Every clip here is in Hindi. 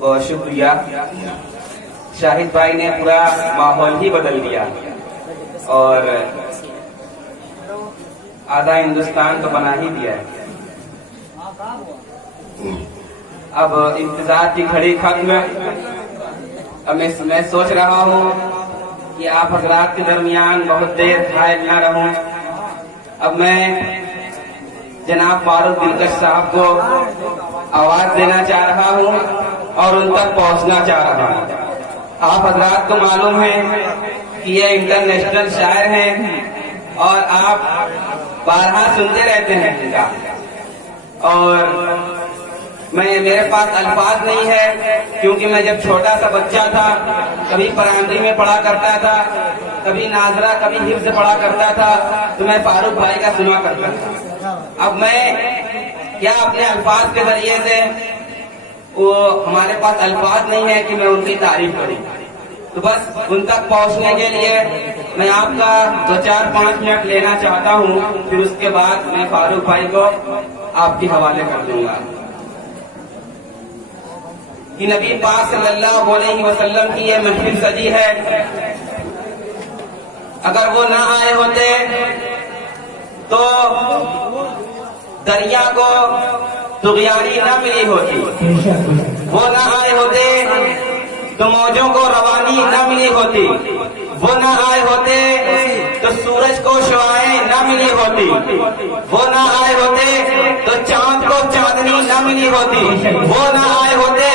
बहुत शुक्रिया। शाहिद भाई ने पूरा माहौल ही बदल दिया और आधा हिंदुस्तान तो बना ही दिया है। अब इंतजार की घड़ी खत्म। अब मैं सोच रहा हूँ कि आप हजरात के दरमियान बहुत देर घायल न रहूं। अब मैं जनाब फारूक दिलकश साहब को आवाज देना चाह रहा हूँ और उन तक पहुँचना चाह रहा हूँ। आप हजरात को मालूम है कि ये इंटरनेशनल शायर हैं और आप बारहा सुनते रहते हैं इनका, और मेरे पास अल्फाज नहीं है क्योंकि मैं जब छोटा सा बच्चा था कभी प्राइमरी में पढ़ा करता था, कभी नाजरा, कभी हिफ्ज़ पढ़ा करता था, तो मैं फारूक भाई का सुना करता था। अब मैं क्या अपने अल्फाज के जरिए से, वो हमारे पास अल्फाज नहीं है कि मैं उनकी तारीफ करूं, तो बस उन तक पहुंचने के लिए मैं आपका 2-4-5 मिनट लेना चाहता हूं, फिर उसके बाद मैं फारूक भाई को आपके हवाले कर दूंगा कि नबी पाक सल्लल्लाहु अलैहि वसल्लम की ये महफिल सजी है। अगर वो ना आए होते तो दरिया को तुग़यानी न मिली होती, वो ना आए होते तो मौजों को रवानी न मिली होती, वो ना आए होते तो सूरज को शुआएं न मिली होती, वो ना आए होते तो चांद को चांदनी न मिली होती, वो ना आए होते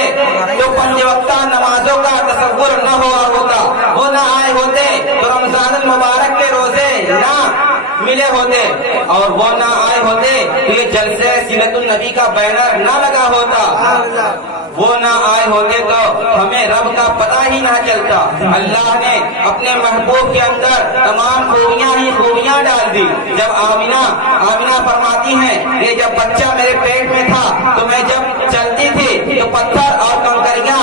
तो 5 वक्ता नमाजों का तसव्वुर न हुआ होता, वो ना आए होते तो रमजान मुबारक के रोजे ना मिले होते, और वो ना आए होते तो ये जलसे सीरतुन नबी का बैनर ना लगा होता, वो ना आए होते तो हमें रब का पता ही ना चलता। अल्लाह ने अपने महबूब के अंदर तमाम खूबियां ही खूबियां डाल दी। जब आमिना फरमाती हैं, ये जब बच्चा मेरे पेट में था तो मैं जब चलती थी तो पत्थर और कंकरियां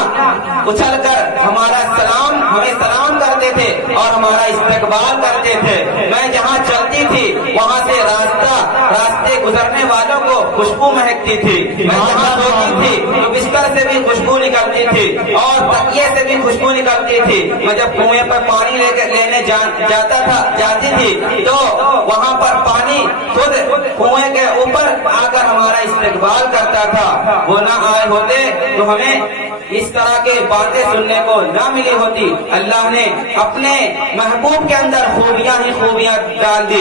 उछलकर हमें सलाम करते थे और हमारा इस्तकबाल करते थे। मैं जहाँ चलती थी वहाँ से रास्ते गुजरने वालों को खुशबू महकती थी। मैं जहाँ सोती थी तो बिस्तर से भी खुशबू निकलती थी और तकिए से भी खुशबू निकलती थी। मैं जब कुएं पर पानी लेने जाती थी तो वहाँ पर पानी खुद कुएं के ऊपर आकर हमारा इस्तकबाल करता था। वो ना आए होते तो हमें इस तरह के बातें सुनने को ना मिली होती। अल्लाह ने अपने महबूब के अंदर खूबियां ही खूबियां डाल दी,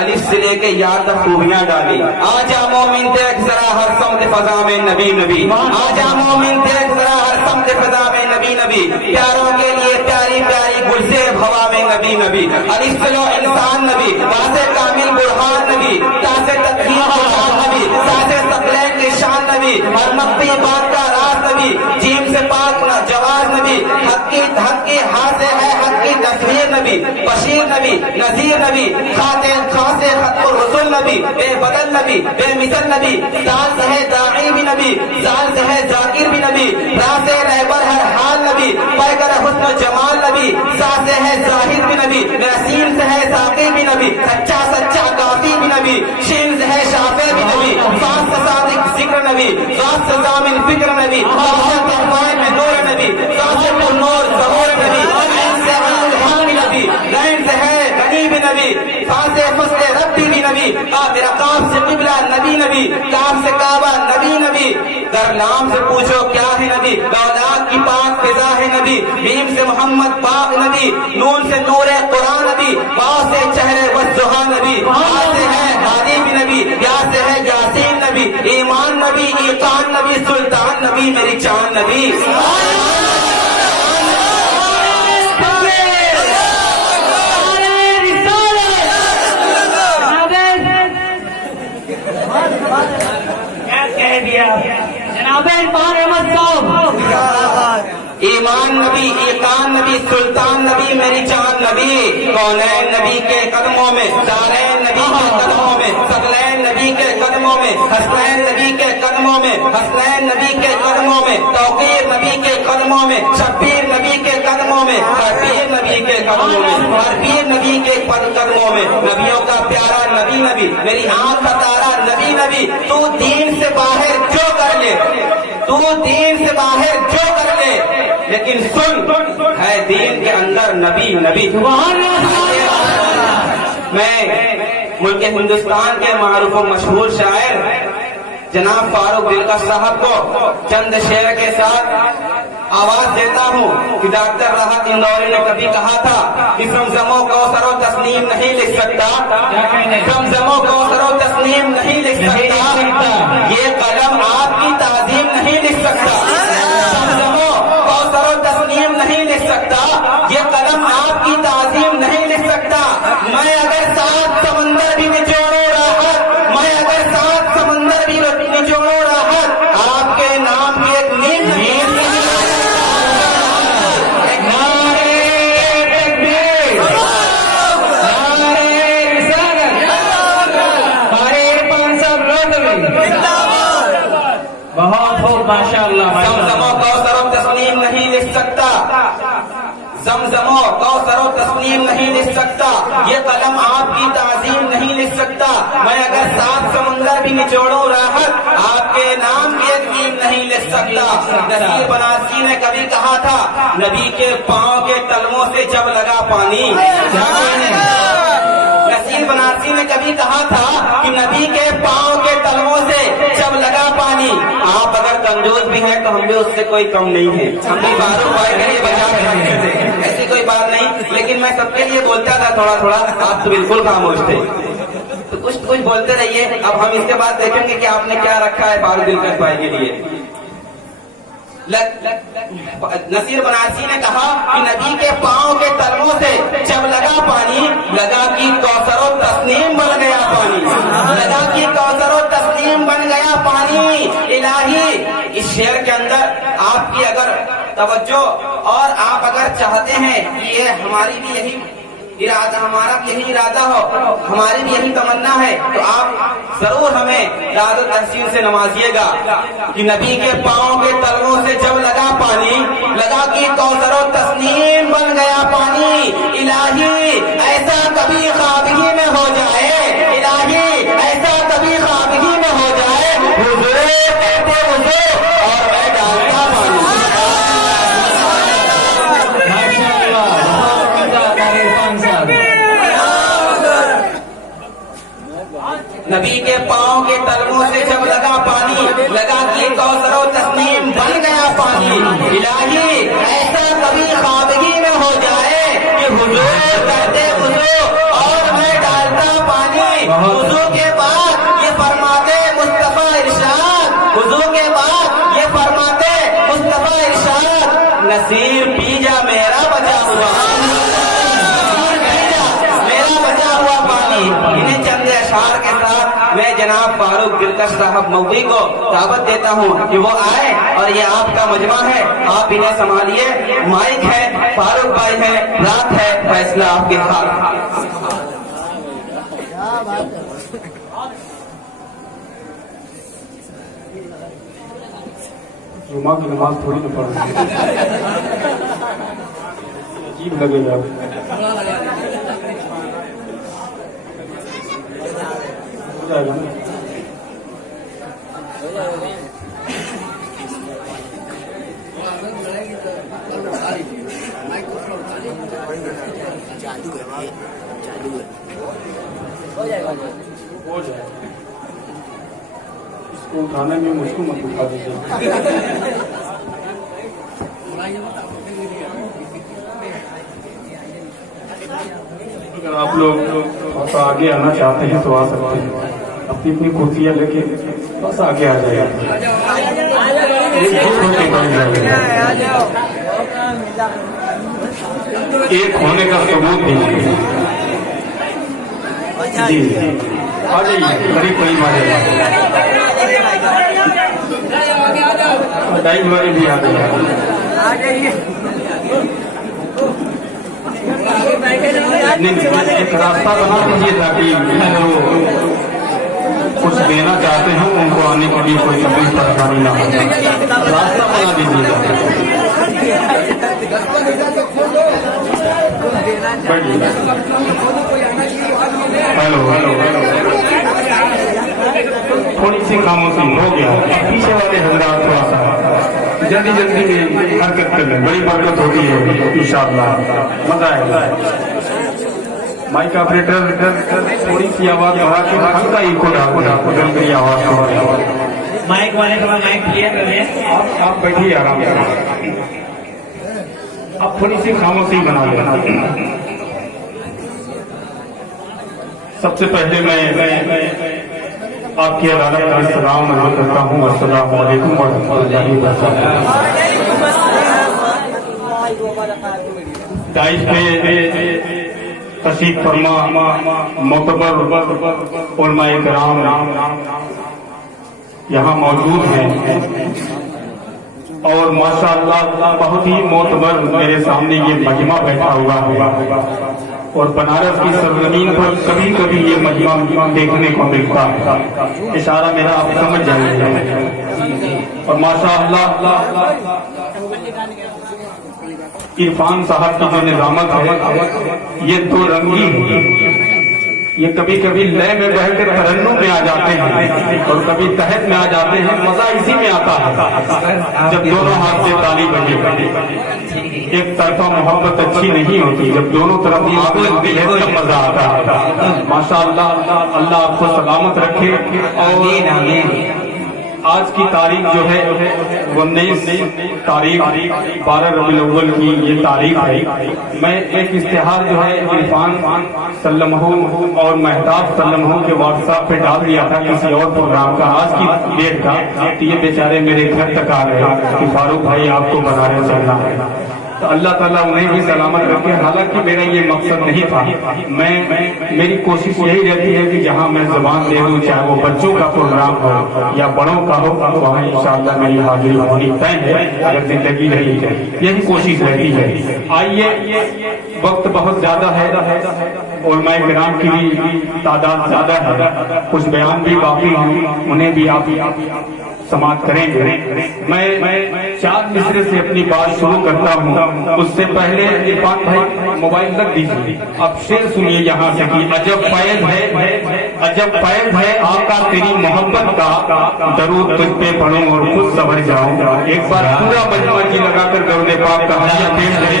अलिफ से लेके या तक खूबियां डाली। आजा मोमिन देख जरा हर समत फजा में नबी नबी, आजा मोमिन देख जरा हर समत फजा में नबी नबी, प्यारों के लिए प्यारी प्यारी गुलसे हवा में नबी नबी, अलिफ से लो इंसान नबी, वासे कामिल बुरहान नबी, तासे तकदीर कुरान नबी, तासे सकलैन के शान नबी, हर मक्ती बात का राज नबी, जीम से पाक जवाज नबी, हक की हाथ से है हक की तस्वीर नबी, बशीर नबी, नजीर नबी, खासे खत्तुर रसूल नबी, बेबदल नबी, बेमिसल नबी, साल से है दाई भी नबी, साल से है जाकिर भी नबी, रासे रहबर हर हाल नबी, पैगर हुस्न जमाल नबी, सासे है जाहिद भी नबी, नसीम से है साकी भी नबी, सच्चा काफी भी नबी, शीन से है शाफे भी नबी, सास से सादिक जिक्र नबी, सास से जामिन फिक्र नबी, में नूर नबी, सासे पर नूर ज़हूर नबी, ऐन से अल्हम नबी, गैन से है गनी भी नबी, सासे फस्ले रब्बी भी नबी, मेरा काफ से किबला नबी नबी, काफ से काबा नबी नबी, करलाम से पूछो क्या है नबी, लौलाद की पाक फिजा है नबी, मीम से मोहम्मद पाक नबी, नून से नूर कुरान नबी, वाव से चेहरे वज़्ज़ुहा नबी, हा से है हादी भी नबी, या से है यासीन नबी, ईमान नबी, ईकान नबी, सुल्तान नबी, मेरी चांद नबी। ईमान नबी, ईकान नबी, सुल्तान नबी, मेरी चांद नबी, कौनैन नबी के कदमों में, दारैन नबी के कदमों में, सकलैन नबी के कदमों में, हसनैन नबी के कदमों में, हसनैन नबी के कदमों में, तौकीर नबी के कदमों में, शब्बीर नबी के कदमों में, हरबीर नबी के कदमों में, हरबीर नबी के कदमों में, नबियों का प्यारा नबी नबी, मेरी आंख का तारा नबी नबी, तू दीन से बाहर जो कर ले, तू दीन से बाहर जो कर लेकिन सुन है दीन के अंदर नबी नबी। मैं मुल्क हिंदुस्तान के मारूफ और मशहूर शायर जनाब फारूक दिलकश साहब को चंद शेर के साथ आवाज देता हूँ कि डॉक्टर राहत इंदौरी ने कभी कहा था कि ज़मज़मो कौसरो तस्नीम नहीं लिख सकता, ज़मज़मो कौसरो तस्नीम नहीं लिख सकता, ये कलम आपकी ताज़ीम नहीं लिख सकता। ज़मज़मो कौसरो तस्नीम नहीं लिख सकता, ये कलम आपकी ताज़ीम नहीं लिख सकता। मैं अगर 7 समंदर भी निचोड़ूं राहत, मैं अगर 7 समंदर भी निचोड़ूं राहत, आपके नाम की एक नींद नहीं। बहुत खूब माशाअल्लाह। ज़मज़मो कौसरो तस्नीम नहीं लिख सकता, ज़मज़मो कौसरो तस्नीम नहीं लिख सकता, ये कलम आपकी ताज़ीम नहीं लिख सकता। मैं अगर 7 समुंदर भी निचोड़ूं राहत, आपके नाम की एक नीम नहीं लिख सकता। नसीर बनारसी ने कभी कहा था नबी के पांव के तलवों से जब लगा पानी। नसीर बनारसी ने कभी कहा था कि नबी के पांव के तलवों से जब लगा पानी। आप अगर कमजोर भी हैं तो हम भी उससे कोई कम नहीं है, हम भी फारूक भाई के लिए बचा के ऐसी कोई बात नहीं। लेकिन मैं सबके लिए बोलता था थोड़ा थोड़ा, आप तो बिल्कुल खामोश थे, तो कुछ बोलते रहिए। अब हम इसके बाद देखेंगे कि आपने क्या रखा है फारूक दिलकश भाई के लिए। नसीर बनारसी ने कहा कि नबी के पांव के तलवों से जब लगा पानी, लगा कि कौसरो तस्नीम बन गया पानी, लगा कि कौसरो तस्नीम बन गया पानी। इलाही इस शेर के अंदर आपकी अगर तवज्जो और आप अगर चाहते हैं कि ये हमारी भी यही इरादा, हमारा भी यही इरादा हो, हमारी भी यही तमन्ना है, तो आप जरूर हमें याद तहसीन से नवाजिएगा कि नबी के पांव के तलवों से जब लगा पानी, लगा कि कौसरो तस्नीम बन गया पानी। इलाही ऐसा कभी ख्वाबगी में हो जाए, इलाही ऐसा कभी ख्वाबगी में हो जाए, हुजूर कहते हुजूर और मैं डालता पानी। नबी के पांव के तलवों से जब लगा पानी, लगा कि कौसरो तस्नीम बन गया पानी। इलाही ऐसा कभी ख्वाबगी में हो जाए कि हुजूर कहते हुजूर और मैं डालता पानी। हुजूर के बाद ये फरमाते मुस्तफा इरशाद, हुजूर के बाद ये फरमाते मुस्तफा इरशाद, नसीर पी जा मेरा बचा हुआ, मेरा बचा हुआ पानी। इन्हें चंद अशआर के साथ मैं जनाब फारूक दिलकश साहब मौदी को दावत देता हूँ कि वो आए और ये आपका मजमा है, आप इन्हें संभालिए। माइक है, फारूक भाई है, रात है, फैसला आपके हाथ। जुमा की नमाज थोड़ी ना पढ़ अजीब लगेगा। हो जाएगा ना। चालू है भाई, चालू है, हो जाएगा। इसको उठाने में मुझको मत उठा दीजिए। अगर आप लोग थोड़ा आगे आना चाहते हैं तो आ सकते हैं, अपनी अपनी कुर्सियाँ लेके बस आगे आ जाइए। एक होने का सबूत दीजिए। जी आ जाइए, करीब करीब आ जाइए। टाइम वाले भी आ जाइए। एक रास्ता बना दीजिए ताकि जो कुछ देना चाहते हैं उनको आने के लिए कोई तकलीफ परेशानी ना हो। रास्ता बना दीजिए। हेलो हेलो हेलो, थोड़ी सी खामोशी हो गया, पीछे वाले हजरात थोड़ा सा जल्दी जल्दी में हरकत कर लें, बड़ी बरकत होती है इंशाअल्लाह, मजा आएगा। माइक ऑपरेटर थोड़ी सी आवाज बढ़ा के हल्का इको डाल मेरी आवाज को। माइक वाले थोड़ा माइक क्लियर कर दें। आप बैठिए आराम से, आप थोड़ी सी खामोशी बना लें। सबसे पहले मैं आपकी अदालत का सलाम अर्ज करता हूँ। अस्सलाम वालेकुम वरहमतुल्लाहि वबरकातुहू। दाइश पे तशरीफ फरमा मोतबर उलमाए किराम यहाँ मौजूद हैं और माशाअल्लाह बहुत ही मोतबर मेरे सामने ये मजमा बैठा हुआ है और बनारस की सरजमीन पर कभी कभी ये मजमा देखने को मिलता है। इशारा मेरा आप समझ जाएंगे। और माशाअल्लाह इरफान साहब की जो निजामत है ये दो रंगी है। ये कभी कभी लय में बहकर तरन्नुम में आ जाते हैं और कभी तहत में आ जाते हैं। मजा इसी में आता है जब दोनों हाथ से ताली बजे। एक तरफा मोहब्बत अच्छी नहीं होती, जब दोनों तरफ आग लगती है तब मजा आता है। माशाअल्लाह, अल्लाह आपको सलामत रखे। और आज की तारीख जो है 19 तारीख 12 रबीउल अव्वल की ये तारीख है। मैं एक इश्तिहार जो है इरफान सल्लल्लाहु और मेहताब सल्लल्लाहु के व्हाट्सएप पे डाल दिया था किसी और प्रोग्राम का, आज की डेट का। तो ये बेचारे मेरे घर तक आ गए कि फारूक भाई आपको बनारस चलना है। तो अल्लाह ताला उन्हें भी सलामत रखे। हालांकि मेरा ये मकसद नहीं था। मेरी कोशिश यही रहती है कि जहां मैं जुबान दे दूं, चाहे वो बच्चों का प्रोग्राम हो या बड़ों का हो, वहाँ इंशाअल्लाह मेरी हाजिरी होनी तय है अगर जिंदगी रही है। यही कोशिश रहती है। आइए, वक्त बहुत ज्यादा है, उलमाए किराम की भी तादाद ज्यादा है, कुछ बयान भी बाकी हैं, उन्हें भी आप समाप्त करेंगे। मैं 4 मिसरे से अपनी बात शुरू करता हूँ। उससे पहले इरफान भाई मोबाइल रख दीजिए। अब शेर सुनिए यहाँ से कि अजब फैज है आका तेरी मोहब्बत का, दरूद तुझ पे पढ़ूं और खुद समझ जाऊं। एक बार पूरा मजमा जी लगाकर दरूद पाक का हदिया पेश करें।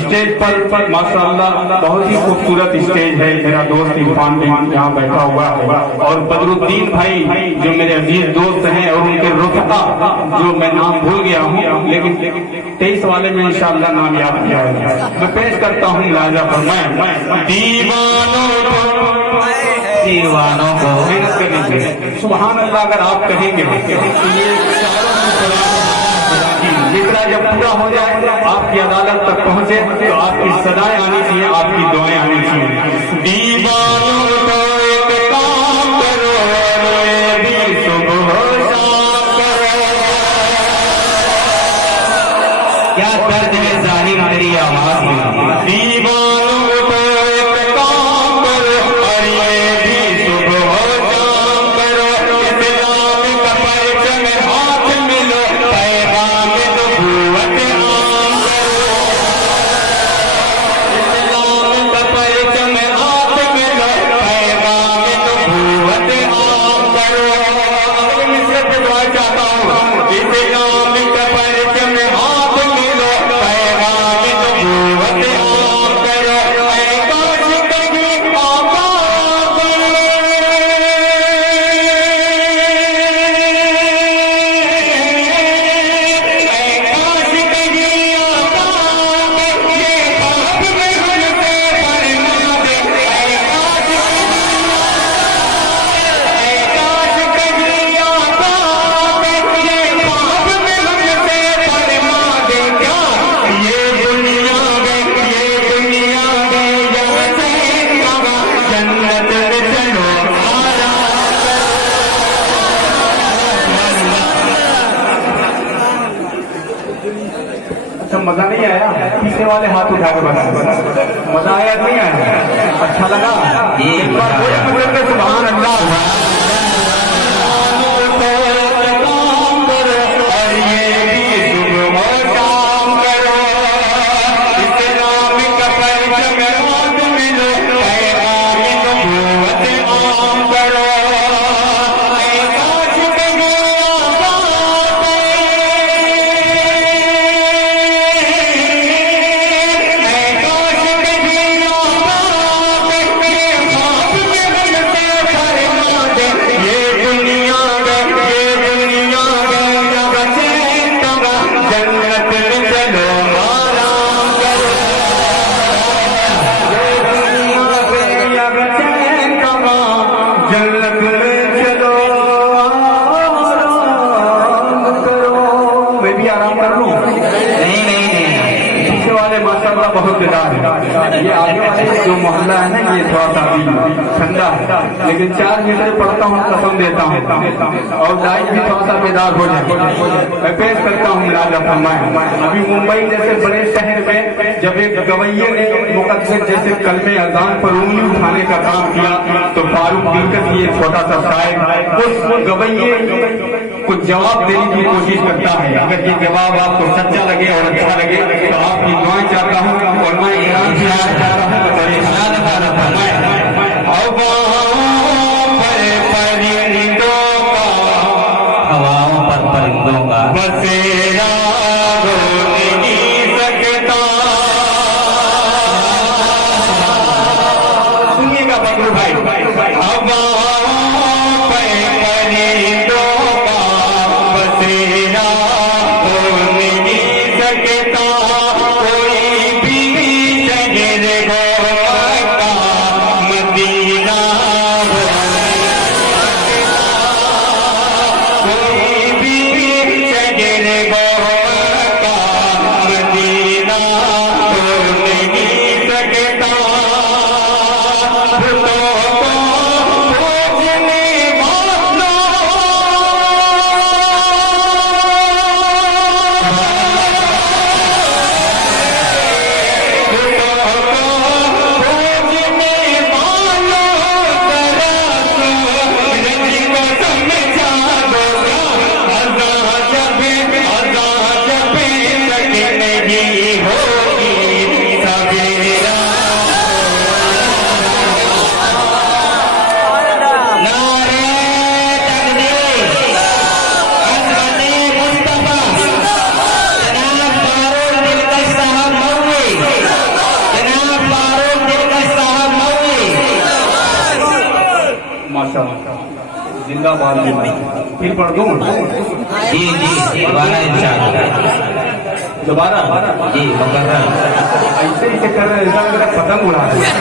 स्टेज पर माशाअल्लाह बहुत ही खूबसूरत स्टेज है। मेरा दोस्त इरफान भी यहाँ बैठा हुआ है और बदरुद्दीन भाई जो मेरे अजीज दोस्त हैं और उनके रुफका जो मैं नाम भूल गया हूँ, लेकिन 23 वाले में इंशाअल्लाह नाम याद किया है। मैं पेश करता हूँ लाजा पर मैं दीवानों को मेहनत करनी चाहिए। सुभान अल्लाह अगर आप कहेंगे तो ये जिक्र जब पूरा हो जाए, आपकी अदालत तक पहुंचे तो आपकी सदाएं आनी चाहिए, आपकी दुआएं आनी चाहिए। दीवानों को एक काम करो, भी सुबह शाम करो। क्या दर्द है जाहिर मेरी आवाज में। दीवानों को एक काम करो और ये भी सुबह शाम करो। इस्लाम का परचम हाथ में लो, पैगाम नबूवत आम करो। इस्लाम का परचम हाथ में लो, पैगाम नबूवत आम करो। मैं इससे दुआ चाहता हूँ, इस्लाम का परचम हाथ में लो, पैगाम नबूवत आम करो। काश कभी आका मजा नहीं आया? पीछे वाले हाथ उठा के बता, मजा आया नहीं आया? अच्छा लगा? एक बार सुभान अल्लाह। जन्नत में चलो आराम करो। मैं भी आराम कर लूं? नहीं नहीं नहीं पीछे वाले माशाअल्लाह बहुत बेदार है। ये आगे वाले जो मोहल्ला है ना, ये थोड़ा सा ठंडा है, लेकिन 4 मीटर पढ़ता हूँ, कसम देता हूँ, और लाइट भी थोड़ा सा बेदार हो जाए। मैं पेश करता हूँ मिलाद फरमाए। अभी मुंबई जैसे बड़े शहर में जब एक गवैये ने मुकद्दर जैसे कलमे अज़ान पर उंगली उठाने का काम किया, तो फारूक दिलकश ये छोटा सा शायर उस गवैये को जवाब देने की कोशिश करता है। अगर ये जवाब आपको सच्चा लगे और अच्छा लगे तो आपकी दुआएं चाहता हूँ और मैं ईरान से आज चाहता हूँ। हवाओं पर परिंदों का बसेरा हो नहीं सकता। सुनिएगा बबलू भाई, हवाओं पे परिंदों का बसेरा हो नहीं सकता। कोई भी शहर हो का मदीना हो, कोई भी शहर हो का मदीना हो नहीं सकता। भूतों को पूजने वालों, जिंदाबाद। फिर पढ़ दूं? जी जी दोबारा इंशाअल्लाह, दोबारा जी मुकर्रर। ऐसे ही कर रहे हैं, ऐसा मेरा पतंग उड़ा रहे हैं।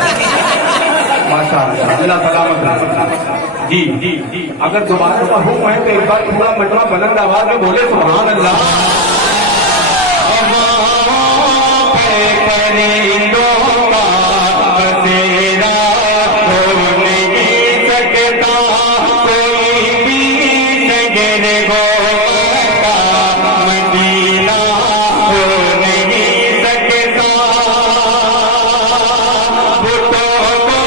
माशाअल्लाह, अल्लाह सलामत रखे। जी जी जी, अगर दोबारा का हुक्म है तो एक बार थोड़ा मटवा बुलंद आवाज में बोले सुभान अल्लाह। परिंदों का बसेरा हो नहीं सकता। कोई भी शहर हो का मदीना हो नहीं सकता। भूतों को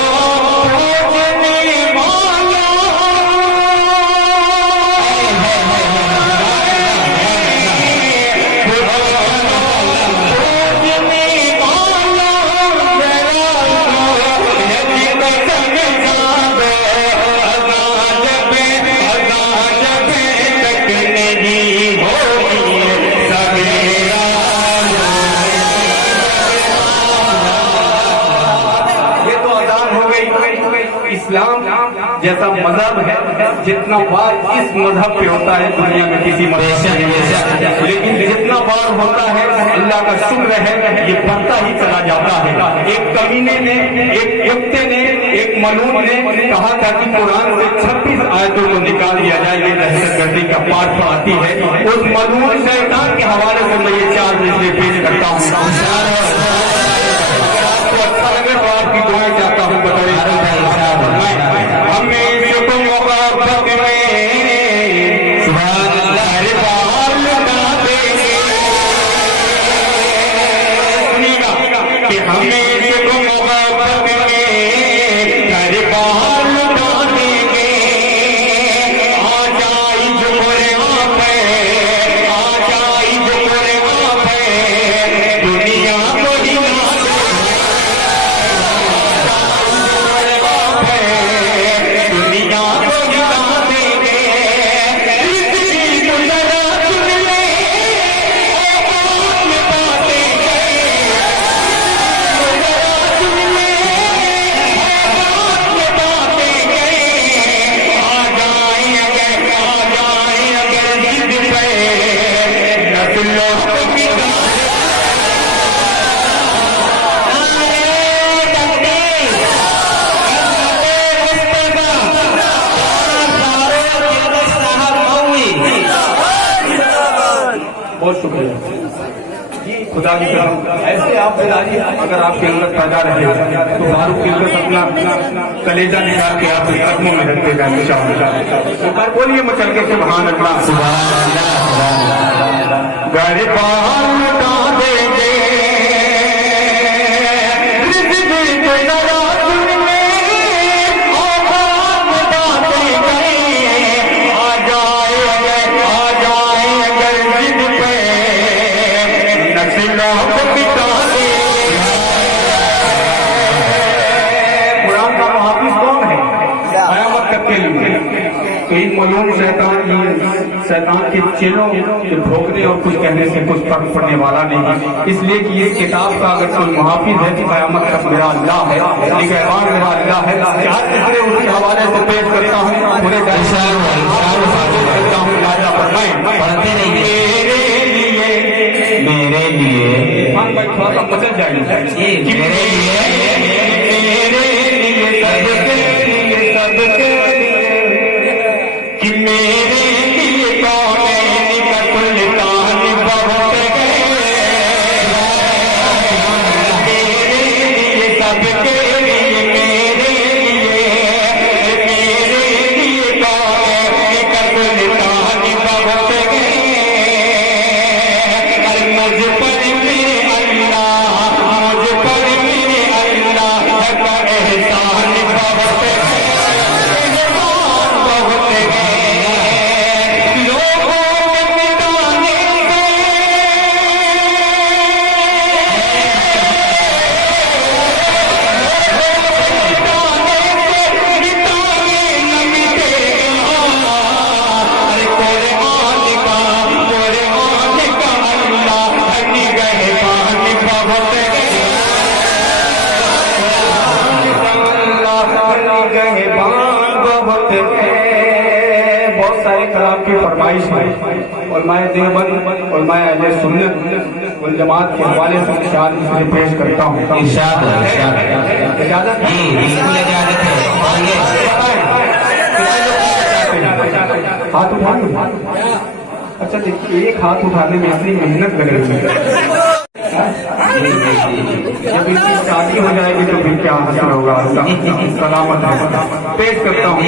पूजने वालों, इस्लाम जैसा मजहब है, जितना बार इस मजहब पे होता है दुनिया में किसी मजहब से, लेकिन जितना बार होता है अल्लाह का शुक्र है ये बढ़ता ही चला जाता है। एक कमीने ने, एक युक्ते ने, एक मलून ने कहा था कि कुरान से 26 आयतों को निकाल दिया जाए, ये दहशतगर्दी का पाठ पढ़ाती है। उस मलून शैतान के हवाले से मैं ये 4 मिसलें पेश करता हूँ। आपको अच्छा लगे तो आपकी दुआएं चाहता हूँ। बताइए हमें को मोहब्बत में सुभान अल्लाह बाल लगा देंगे। सुनिएगा कि हमें को मोहब्बत में घर बाल लगा देंगे। आ जाई जुमरे आप है, आ जाई जुमरे आप है, दुनिया बड़ी बहुत शुक्रिया। खुदा की कसम ऐसे आप बिलाली अगर आपके अंदर पैदा रहे तो फारूक के अंदर अपना कलेजा निकाल के आप कदमों में रखते जाएंगे। एक बार बोलिए मचल के सुभान अल्लाह। गरीबान का देंगे कुरान का मुहाफिज कौन है? कयामत तक के लिए तो इन मलूम शैतान के चेलों के भोगने और कुछ कहने से कुछ फर्क पड़ने वाला नहीं, इसलिए कि ये किताब का अगर कोई मुहाफिज है तो कयामत तक मेरा अल्लाह है, निगहबान मेरा अल्लाह है। चार तीसरे उसी हवाले से पेश करता हूँ, पूरे पढ़ते रहिए मेरे लिए थोड़ा सा मचल जाएगी मेरे लिए सबके लिए कि मेरे लिए कौन का सुल्तान बहुत है, मेरे लिए सबके लिए मेरे लिए कौन का सुल्तान बहुत है। अरे मुझ पर मेरे अल्लाह का एहसान बहुत है। बहुत सारे कलाम की फरमाइश है और मैं देवबंद और मैं अहले सुन्नत वल जमात के हवाले से इरशाद इसलिए पेश करता हूँ। इजाजत है? हाथ उठा। अच्छा देखिए, एक हाथ उठाने में इतनी मेहनत लग रही है, जब इसकी शादी हो जाएगी तो फिर क्या हासिल होगा? सलामत है। पेश करता हूँ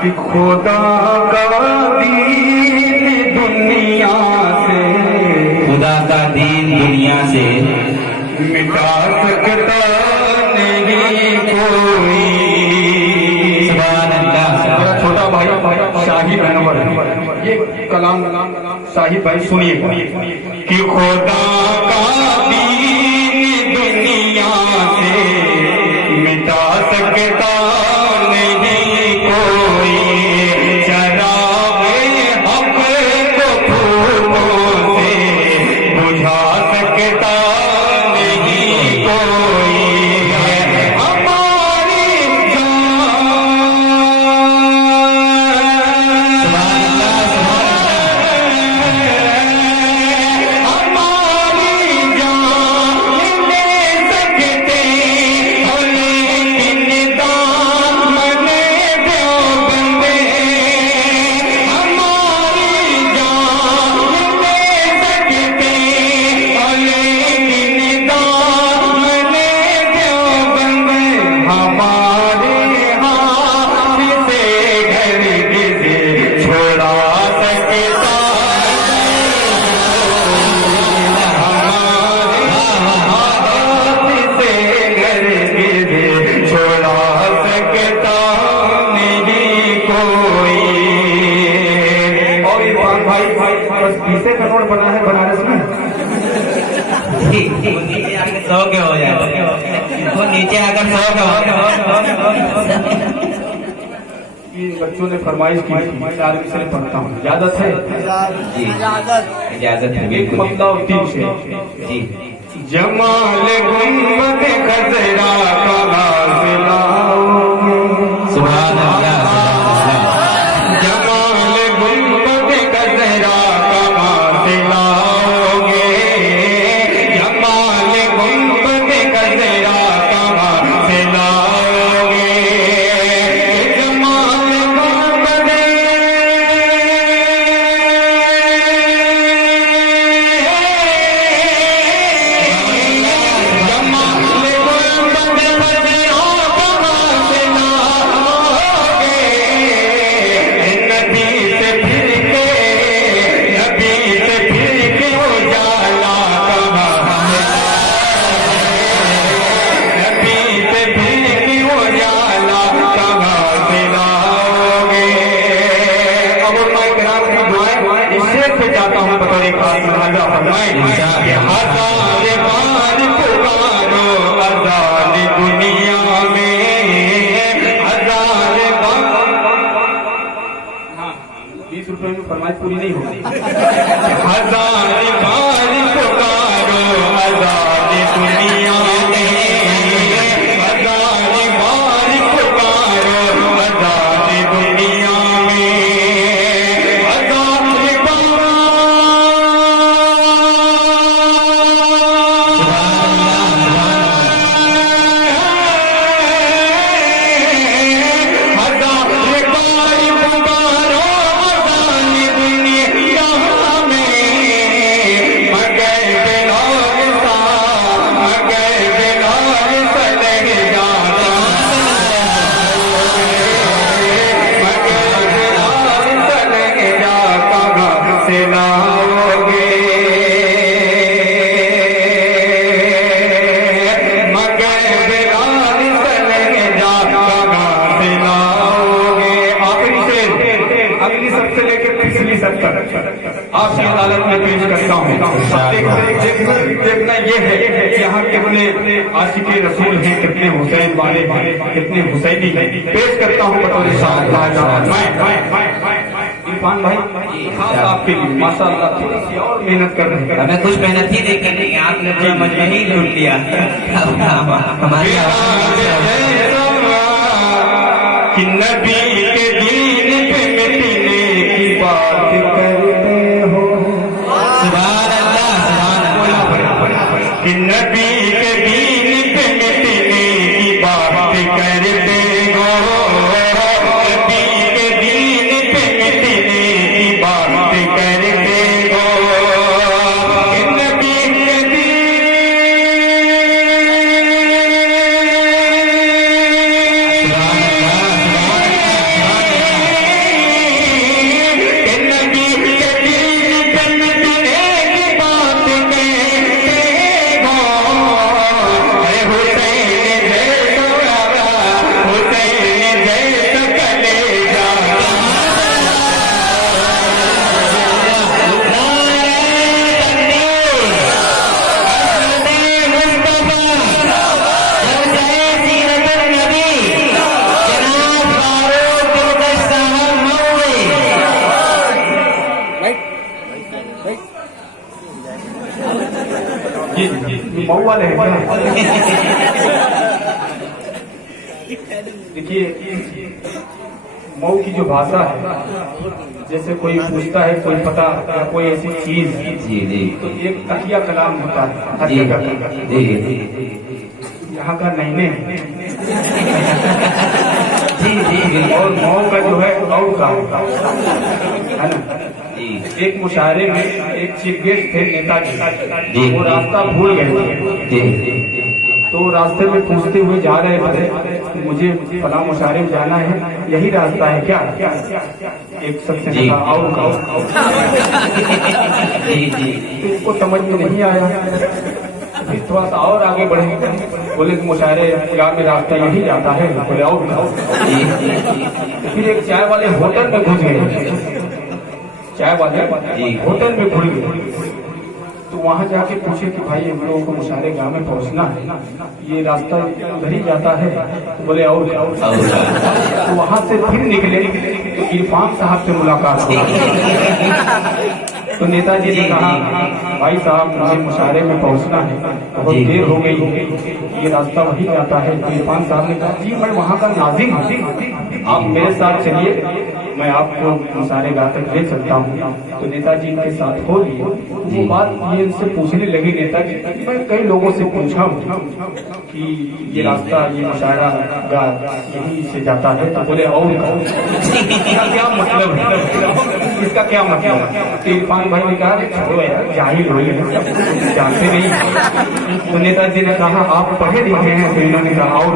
कि खुदा का दीन दुनिया से, खुदा का दीन दुनिया से मिटा सकता नहीं कोई। सुभान अल्लाह। छोटा भाई शाहिद अनवर, ये कलाम शाहिद भाई सुनिए कि खुदा का दीन दुनिया से मिटा सकता नहीं कोई, चरागे हक को फूलों से बुझा सकता नहीं कोई। हमारी करोड़ बना है बनारस में। वो नीचे आकर 100 के हो जाए, वो नीचे आकर 100 के हो। बच्चों ने फरमाइश की, 4 विषय पढ़ता हूँ, इजाजत है? इजाजत है, बिल्कुल। मक्ताउद्दीन से जी। जमाल गुम्बद खजरा कहाँ से लाओगे? सुभान अल्लाह। जमाल गुम्बद खजरा कहाँ से लाओगे? जमाल गुम्बद खजरा कहाँ से लाओगे? जमाल गुम्बद फरमाइश पूरी नहीं होगी। हजार बार पुकारो आजाद दुनिया में, हजार बार पुकारो आजाद दुनिया में, आजाद आपकी अदालत में पेश करता हूँ। देखना ये है कि यहाँ कितने आशिक़े रसूल हैं, कितने हुसैन वाले हैं, कितने हुसैनी हैं। पेश करता हूँ बतौर इरफान भाई, खास आपके लिए माशाअल्लाह थोड़ी सी और मेहनत कर रहे हैं। हमें कुछ मेहनत ही नहीं करनी है, आपने पूरा मजबूरी ही लूट लिया हमारी कि नबी के दीन पे मिटने की बात करते हो, सुभान अल्लाह सुभान अल्लाह, कि नबी के दीन पे मिटने की बात करते हो, नबी के दीन पे मिटने की बात करते हो, कि नबी के मऊ वाले हैं क्या? देखिए मऊ की जो भाषा है, जैसे कोई पूछता है कोई पता या कोई ऐसी चीज, जी जी तो एक तकिया कलाम होता है हर जी जगह। जी जी यहाँ का नैने जी जी और मऊ का जो है और का है ना। जी एक मुशायरे में एक चीफ गेस्ट थे नेताजी, वो रास्ता भूल गए जी तो रास्ते में पूछते हुए जा रहे थे, मुझे फला मुशायरे में जाना है, यही रास्ता है क्या? एक शख्स ने कहा और जी जी उसको समझ में नहीं आया, फिर थोड़ा सा और आगे बढ़े, बोले कि मुशायरे में रास्ता यही जाता है, बोले और फिर एक चाय वाले होटल में घुस गए, चाय वाले होटल में घुस गए, तो वहां जाके पूछे कि भाई हम लोगों को मुशायरे गांव में पहुंचना है, ये रास्ता उधर ही जाता है, तो बोले और तो वहां से फिर निकले तो इरफान साहब से मुलाकात हुई। तो नेताजी ने कहा भाई साहब मुझे मुशायरे में पहुंचना है, बहुत देर हो गई, ये रास्ता वही जाता है। तो इरफान साहब ने कहा जी मैं वहाँ का नाज़िम हूँ, आप मेरे साथ चलिए, मैं आपको मुशायरे गाकर भेज सकता हूँ। तो नेताजी के साथ हो लिए, वो बात ये इनसे पूछने लगी नेताजी, मैं कई लोगों से पूछा हूँ कि ये रास्ता ये मुशायरा गा यहीं से जाता है, तो बोले और इसका क्या मतलब है, इसका क्या मतलब है? तो इरफान भाई ने कहा जाहिल हो जानते नहीं। तो नेताजी ने कहा आप पढ़े लिखे हैं? तो इन्होंने कहा और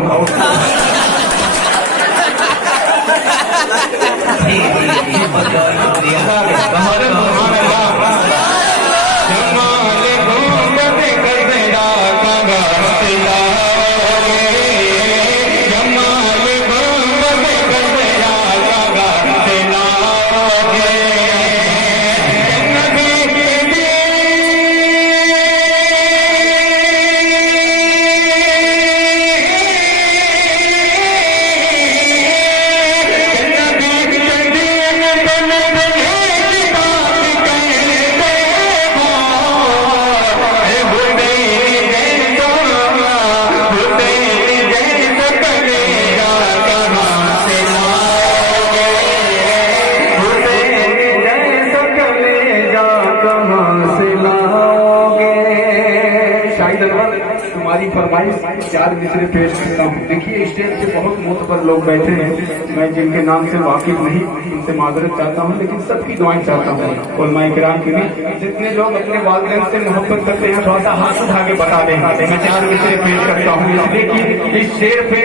चार मिसरे पेश करता हूँ। देखिए स्टेज पे बहुत मोतबर लोग बैठे हैं, मैं जिनके नाम से वाकिफ नहीं उनसे माजरत चाहता हूँ, लेकिन सबकी दुआएं चाहता हूँ। उलमा इकराम के लिए जितने लोग अपने वालिदैन से मोहब्बत करते हैं थोड़ा सा हाथ उठा के बता दें। मैं चार मिसरे पेश करता हूँ, इसलिए कि इस शेर पे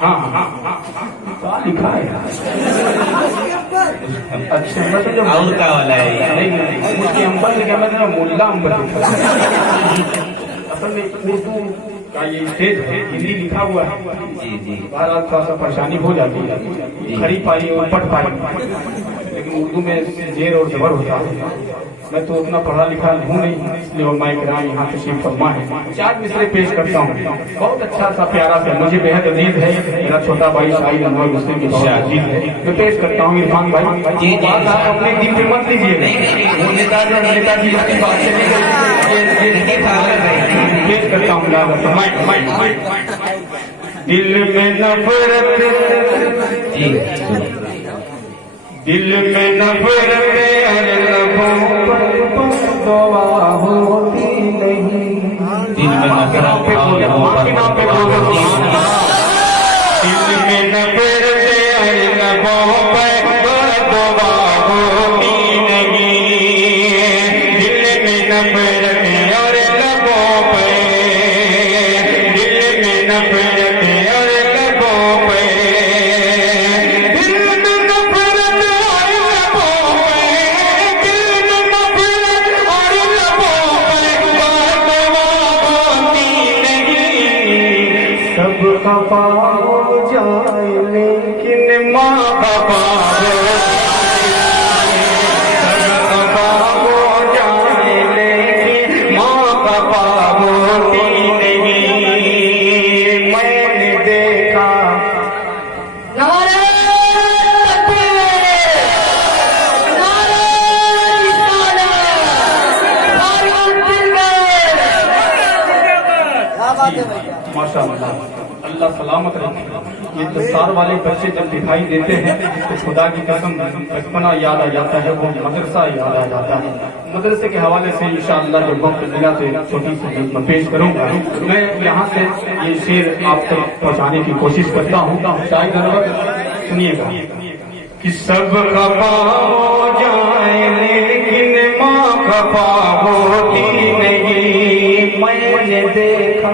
हाँ हाँ हाँ लिखा है। अच्छा मैं तो जो और का वाला है नहीं मुझे अंबर लिखा, मैं मुल्ला अंबर लिखा। असल में उर्दू का ये स्टेज है, हिंदी लिखा हुआ है। जी जी बार थोड़ा सा परेशानी हो जाती है, खड़ी पाई और पट पाई, लेकिन उर्दू में जेर और जबर होता है। मैं तो उतना पढ़ा लिखा हूँ नहीं, इसलिए उलमा इकराम यहाँ तशरीफ फरमा है। चार मिसरे पेश करता हूँ, बहुत अच्छा सा प्यारा सा, मुझे बेहद अजीज है। मेरा छोटा भाई शाहिद अनवर मुस्लिम की बहुत अजीज है। मैं पेश करता हूँ इरफान भाई। जी, बात आप अपने दिल पे मत लीजिए, नेताजी की बात चली गई, पेश करता हूँ। दिल में नफरत, दिल में नफरत लबों पर दुआ होती नहीं। दिल में नफरत दिल में नफरत लबों पर दुआ होती नहीं। दिल में नफरत और लबों पर, दिल में नफरत और लबों पर, दिल में नफरत और लबों पर, दिल में नफरत और लबों पर दुआ होती नहीं। सब खफा हो जाए लेकिन माँ खफा हो जाए, लेकिन माँ खफा होती नहीं। मैंने देखा माशाअल्लाह, अल्लाह सलामत रखे। ये दस्तार वाले बच्चे जब दिखाई देते हैं तो खुदा की कसम बचपना याद आ जाता है, वो मदरसा याद आ जाता है। मदरसे के हवाले से इंशाअल्लाह जब वक्त मिला तो छोटी सी मैं पेश करूंगा। मैं यहाँ से ये शेर आप तक पहुँचाने की कोशिश करता हूँ। शायद सुनिएगा कि सब खफा हो जाए लेकिन माँ खफा होती नहीं। मैंने देखा,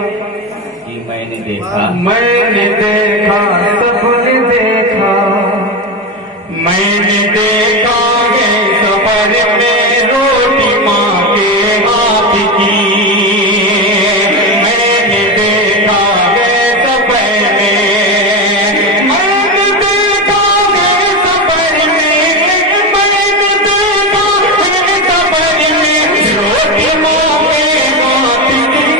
मैंने देखा, मैंने देखा, सबने देखा, मैंने देखा है सफर में रोटी माँ के हाथ की। मैंने देखा है सफर में, मैंने देखा है सफर में, मैंने देखा है सफर में रोटी माँ के हाथ की।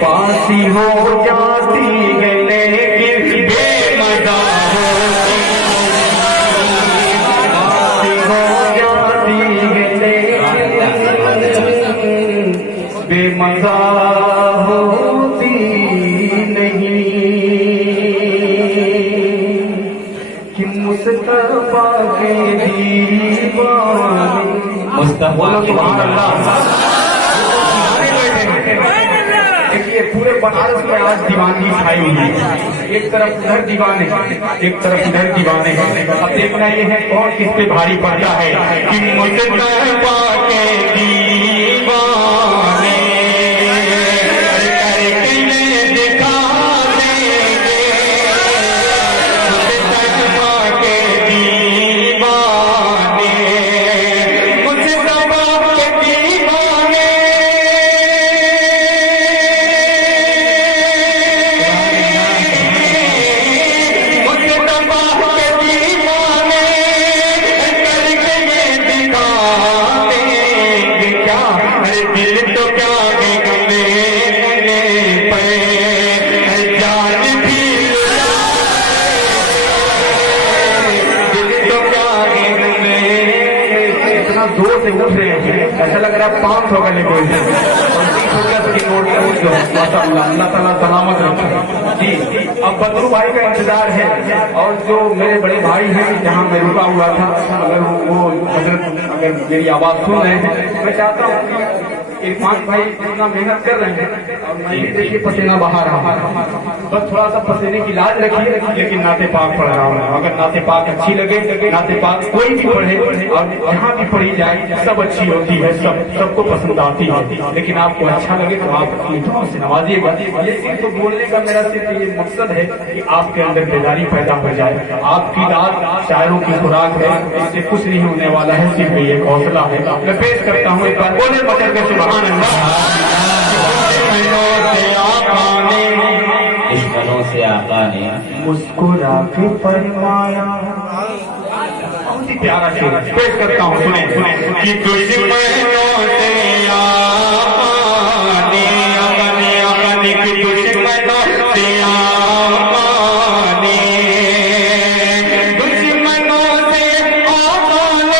बासी हो जाती है लेकिन बेमजा होती, बासी हो जाती है लेकिन बेमजा होती नहीं। कि मुस्तफा के दीवाने, मुस्तफा के देखिए पूरे बनारस में आज दीवानगी छाई हुई है। एक तरफ उधर दीवाने, एक तरफ इधर दीवाने। अब देखना ये है कौन किस पे भारी पड़ता है। कि मुस्तफा के दीवाने करके ये दिखा देंगे, मुस्तफा के दीवाने, मुस्तफा के दीवाने। दिल तो क्या गले गले पे जान भी, दिल तो क्या गले। इतना जोर से उठ रहे हैं, ऐसा लग रहा है 500 गले कोई अल्लाह ताला सलामत रखे। जी अब बदरू भाई का इंतजार है, और जो मेरे बड़े भाई हैं जहाँ मैं रुका हुआ था, अगर वो हजरत अगर मेरी आवाज सुन रहे हैं, मैं चाहता हूँ इरफान भाई इतना मेहनत कर रहे हैं और मैं भी देखिए पसीना बहा रहा हूँ, बस थोड़ा सा पसीने की लाज रखिए, लेकिन नाते पाक पढ़ रहा हूँ। अगर नाते पाक अच्छी लगे, नाते पाक कोई भी पढ़े और जहाँ भी पढ़ी जाए सब अच्छी होती है, सबको पसंद आती है, लेकिन आपको अच्छा लगे तो आप अपनी दुआ से नवाजिएगा। ये सिर्फ बोलने का मेरा सिर्फ ये मकसद है कि आपके अंदर बेदारी पैदा हो जाए। आपकी दाद शायरों की खुराक है, इससे कुछ नहीं होने वाला है, सिर्फ ये हौसला है। मैं पेश करता हूँ एक बार बोले मचल के सुभान अल्लाह। दुश्मनों से आका ने मुस्कुरा के फरमाया, बहुत ही प्यारा शेर पेश करता हूँ, सुने कि दुश्मनों से आने अपने की दुश्मनों से आने, दुश्मनों से आने,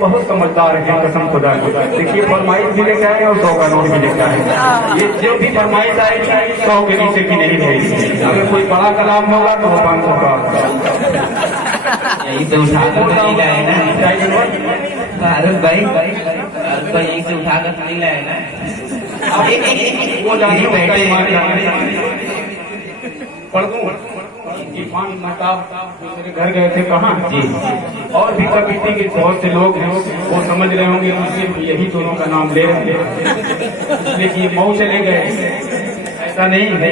बहुत समझदार है कसम खुदा की। देखिए फरमाइश भी लेकर आए और 100 का नोट भी लेकर आए। ये जो भी फरमाइश आएगी 100 के नीचे की नहीं रहेगी। अगर कोई बड़ा कलाम होगा तो वो 500 का। यही तो उठाकर नहीं लाए ना फारूक भाई, यही से उठाकर नहीं लाए ना। वो जाने पढ़ दूं इरफान महताब मेरे घर गए थे कहाँ जी, और भी कमेटी के बहुत से लोग हैं, वो समझ रहे होंगे सिर्फ यही दोनों का नाम ले रहे हैं, इसलिए कि मऊ चले गए। ऐसा नहीं है,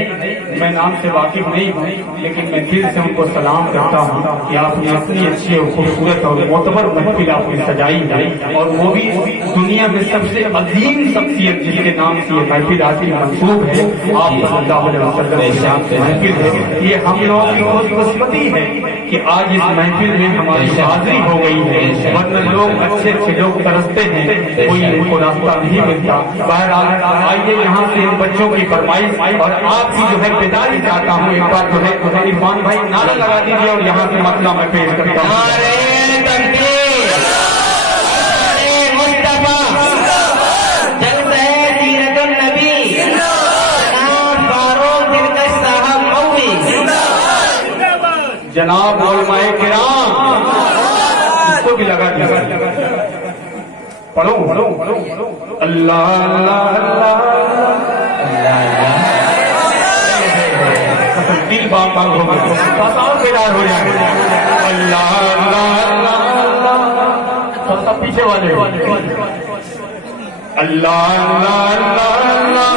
मैं नाम से वाकिफ नहीं हूँ, लेकिन मैं दिल से उनको सलाम करता हूँ कि आपने इतनी अच्छी और खूबसूरत और मोतबर महफिल आपने सजाई है, और वो भी दुनिया में सबसे अजीम शख्सियत जिसके नाम से ये महफिल आती मंसूब है, आप सल्लल्लाहु अलैहि वसल्लम की महफिल है। ये हम लोगों की खुशकिस्मती है कि आज इस महफिल में हमारी हाजिरी हो गई है, वरना लोग अच्छे अच्छे लोग तरसते हैं, कोई उनको रास्ता नहीं मिलता। बहरहाल आइए यहाँ से इन बच्चों की फरमाइश और आपकी जो है बेदारी चाहता हूँ, एक बार जो है इरफान भाई नारा लगा दीजिए और यहाँ से मसला मैं पेश करता हूँ। जनाब उलमाए किराम, इसको भी लगा दिया, पढ़ो अल्लाह अल्लाह अल्लाह, दिल बाग हो गया, और बेदार हो जाए। अल्लाह अल्लाह अल्लाह, सब पीछे वाले अल्लाह अल्लाह अल्लाह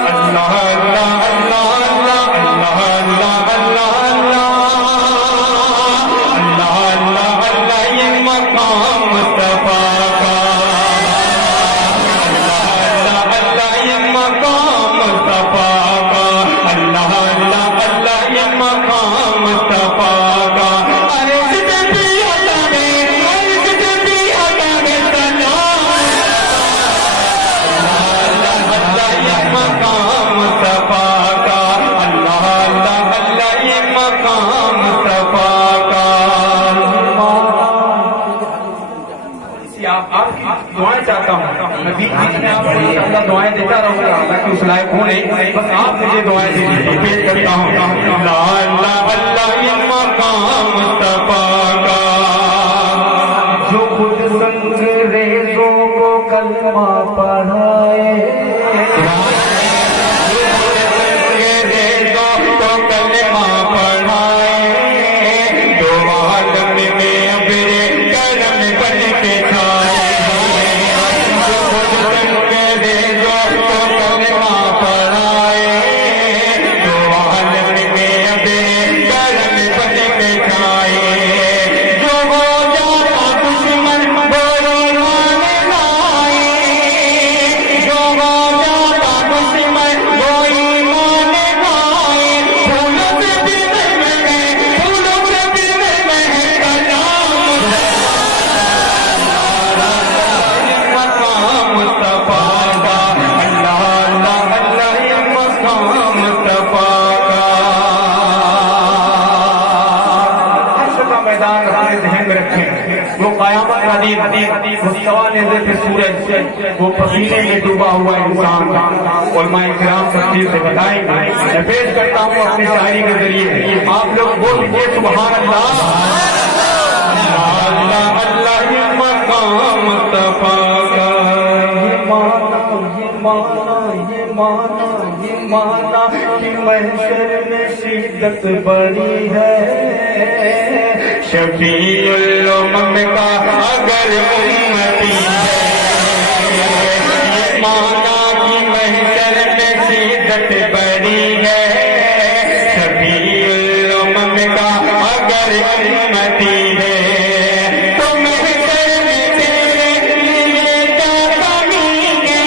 अल्लाह अल्लाह अल्लाह अल्लाह दुआएं चाहता हूँ, मैं बीच बीच में आपको इंशाअल्लाह दुआएं देता रहूंगा, ताकि उस लायक हूँ नहीं, बस आप मुझे दुआएं दीजिए। पेश करता हूँ अल्लाह अल्लाह अल्लाह ये मकाम मुस्तफा का, जो खुद संग रेज़ों को कलमा पढ़ाए, रेज़ों को कलमा पढ़ाए, दो आलम में अपने करम बन के छाए, मुस्तवा नजर के सूरज वो पसीने में डूबा हुआ इंसान उलमाए किराम तफसीर से बताएंगे। मैं पेश करता हूँ अपनी शायरी के जरिए, आप लोग बोलिए सुभान अल्लाह। अल्लाह अल्लाह ये मकाम मुस्तफा का, ये माना कि महशर में शिद्दत बड़ी है। शफीउल उम्म का अगर उम्मती है, ये माना कि महशर में शिद्दत बड़ी है। शफीउल उम्म का अगर उम्मती है, तो महशर में तेरे लिए क्या कमी है।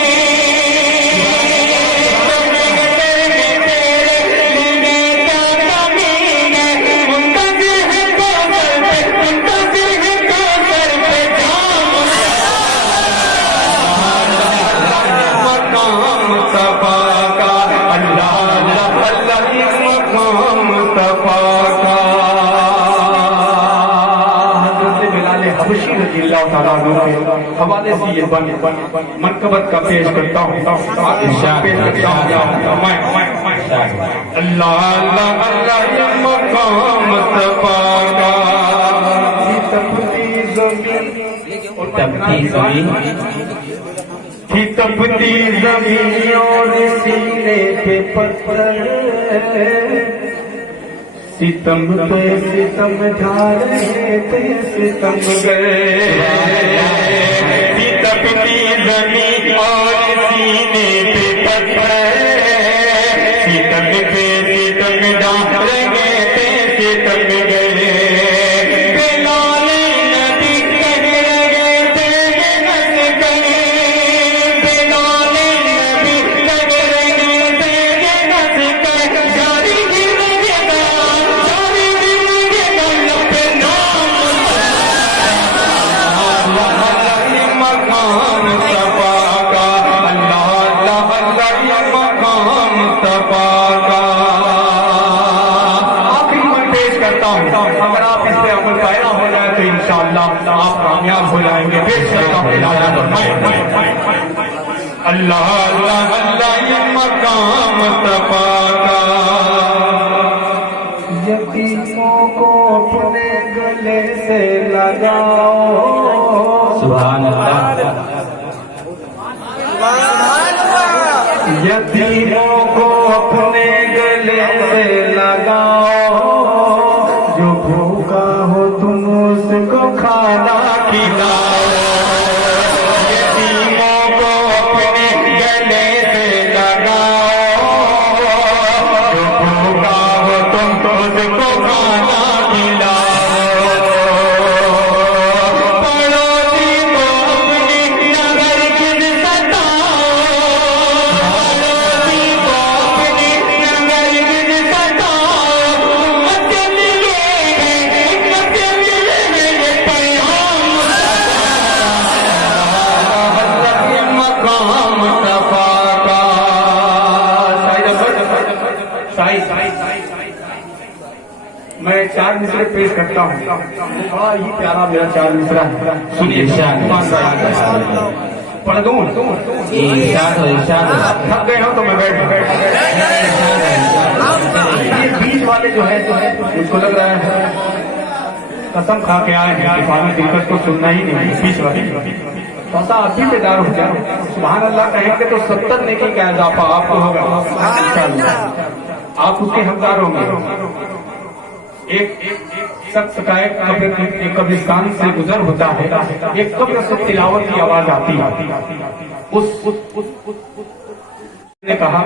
तो महशर में तेरे लिए क्या कमी है। मुंतज़िर है कौसर पे, मुंतज़िर है कौसर पे जाम मकाम मुस्तफा का। अल्लाह अल्लाह अल्लाह ये मकाम मुस्तफा का। हज़रत बिलाल हबशी रज़ियल्लाहु ताला अन्हु के हवाले से ये मनकबत का पेश करता हूँ। अल्लाह अल्लाह अल्लाह ये मकाम मुस्तफा का। तपती ज़मीन और सीने पे पत्थर, सितम पे सितम ढा रहे थे सितम गए। तपती ज़मीन और सीने पे पत्थर, सितम पे सितम ढा रहे थे सितम गए। बिलाल नबी कह रहे थे नस गए। बिलाल नबी कह रहे थे नस गए। जारी गिरेगा, जारी गिरेगा लपे नाम ये मकाम मुस्तफा का। अल्लाह अल्लाह अल्लाह ये मकाम मुस्तफा का। आखिरी मैं पेश करता हूँ, अगर आप इस पे अमल पैरा हो जाए तो इंशाअल्लाह आप कामयाब हो जाएंगे। पेश करता हूँ अल्लाह अल्लाह अल्लाह ये मकाम मुस्तफा का। यतीमों को अपने गले से लगाओ। सुभान अल्लाह। यतीमों को अपने गले से लगाओ। जो भूखा हो तुम उसको खाना खिलाओ। यतीमों को अपने गले से लगाओ। जो भूखा हो तुम तो उसको खाना खिलाओ। पड़ोसी को अपनी नजर किन सताओ। पड़ोसी को अपनी नजर किन सताओ। उम्मत मिले ये पैगाम मकाम मुस्तफा का। मैं 4 मिसरे पेश करता हूँ, बड़ा ही प्यारा मेरा 4 मिसरा है। सुनिए पढ़ दूँ? थक गए हो तो मैं बैठ ये बीच वाले जो है मुझको लग रहा है कसम खा के आए हैं कि दिलकश को सुनना ही नहीं। बीच वाले ऐसा आप भी बेदार हो जाए। सुभान अल्लाह कहेंगे तो 70 नेकी का इजाफा आपको होगा इंशाअल्लाह। आप उसके हकदार होंगे। एक शख्स का एक कब्रिस्तान से गुजर होता है। एक कब्र से तिलावत की आवाज आती है। उस ने कहा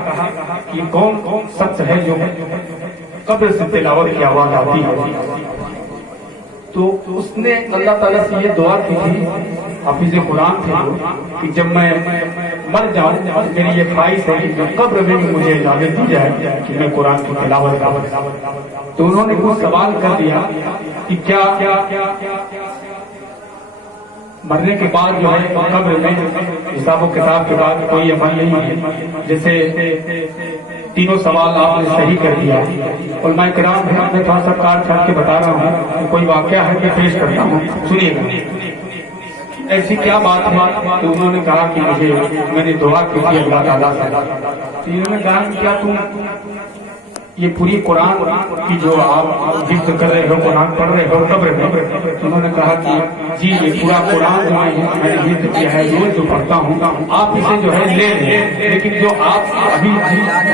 कि कौन शख्स है जो कब्र से तिलावत की आवाज आती है। तो उसने अल्लाह ताला से ये दुआ की थी, हाफिज कुरान थे, कि जब मैं मर जाऊं मेरी ये ख्वाहिश है कि कब्र में भी मुझे इजाजत दी जाए कि मैं कुरान की तिलावत करूं। तो उन्होंने कुछ सवाल कर दिया कि क्या मरने के बाद जो है कब्र में हिसाब किताब के बाद कोई अमल नहीं है। जैसे तीनों सवाल आपने सही कर दिया। उलमाए किराम है, मैं थोड़ा सा काट छाट के बता रहा हूँ। कोई वाकया है कि पेश करता हूँ, सुनिएगा। ऐसी क्या बात है? तो उन्होंने कहा कि मुझे, मैंने दुआ की थी अल्लाह ताला से, तो इन्होंने कहा कि क्या तुम ये पूरी कुरान की जो आप हिफ्ज कर रहे हो, कुरान पढ़ रहे हो कब्र में? तो उन्होंने कहा कि जी ये पूरा कुरान मैंने हिफ्ज किया है, रोज जो पढ़ता हूँ, आप इसे जो है ले लें, लेकिन जो आप अभी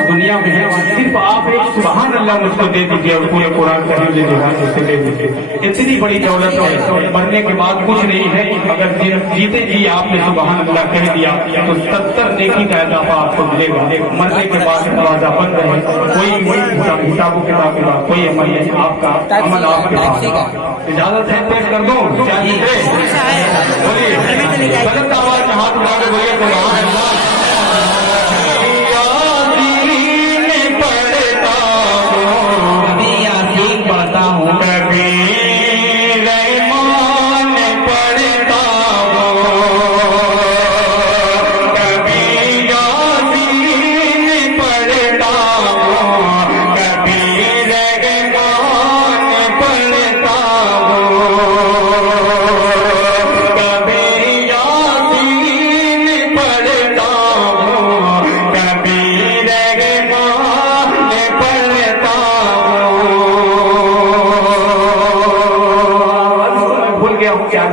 दुनिया में है सिर्फ आप एक सुभान अल्लाह मुझको दे दीजिए और पूरे कुरान का हिफ्ज जो है उसे ले लीजिए। इतनी बड़ी दौलत है, मरने के बाद कुछ नहीं है। अगर जीते जी आपने सुभान अल्लाह कह दिया तो 70 नेकी का इजाफा आपको मिलेगा। मरने के बाद दरवाजा बंद है, कोई हिसाबो किताब के बाद कोई अमल नहीं, आपका अमल आपके पास। इजाजत है पेश कर दो, क्या बोलिए गलत आवाज में हाथ उठा के बोलिए सुभान अल्लाह। यासीन पढ़ता हूँ, कभी रहमान पढ़ता हूँ, कभी यासीन पढ़ता हूँ, कभी रहमान पढ़ता हूँ, कभी यासीन पढ़ता हूँ, कभी रहमान पढ़ता हूँ। भूल गया हूँ क्या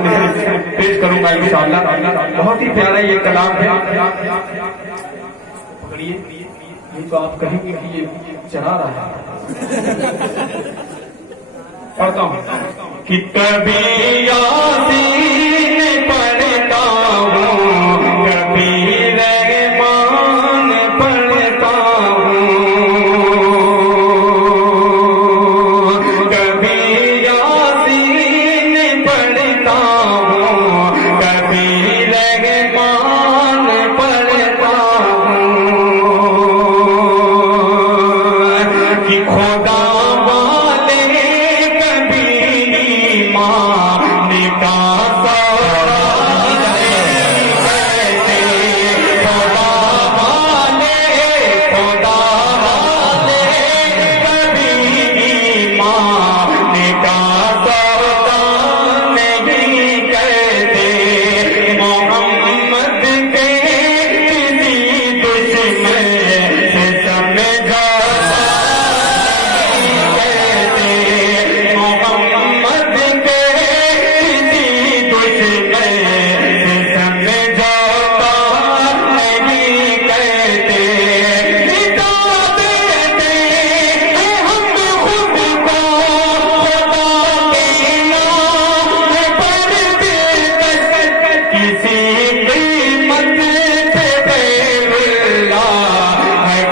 पेश करूंगा इंशाअल्लाह। बहुत ही प्यारा ये कलाम है, पकड़िए। ये तो आप कहेंगे कि ये चला रहा है। पढ़ता हूँ कि कभी यासीन पढ़ता हूँ, कभी रहमान पढ़ता हूँ, कभी यासीन पढ़ता हूँ, कभी रहमान पढ़ता हूँ कि खुदा वाले कभी ईमान का सौदा नहीं करते, खुदा वाले कभी ईमान का सौदा नहीं करते, मोहम्मद के किसी दुश्मन से समझौता नहीं करते, मोहम्मद के किसी दुश्मन से समझौता नहीं करते। मिटा देते हैं हम खुद को खुदा के नाम पर बेकस, किसी कीमत पे गैरुल्लाह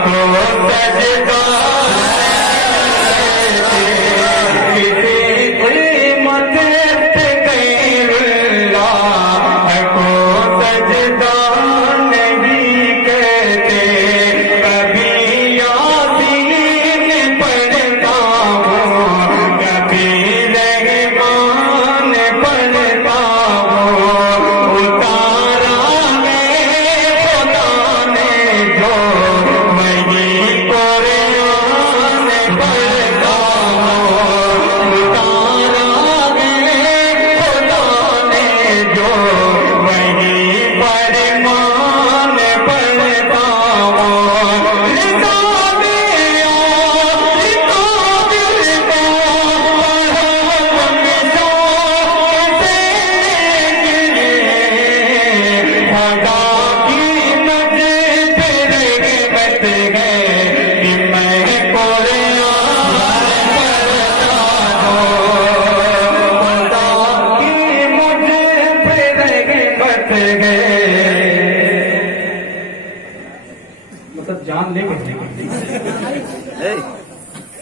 को सजदा किसी कीमत पे गैरुल्लाह को सजदा नहीं करते। कभी यासीन पढ़ता हूँ, कभी रहमान पढ़ता हूँ, उतारा है खुदा ने जो वही कुरान पढ़ता हूँ, उतारा है खुदा ने जो वही फरमान पढ़ता हूँ। मतलब जान ले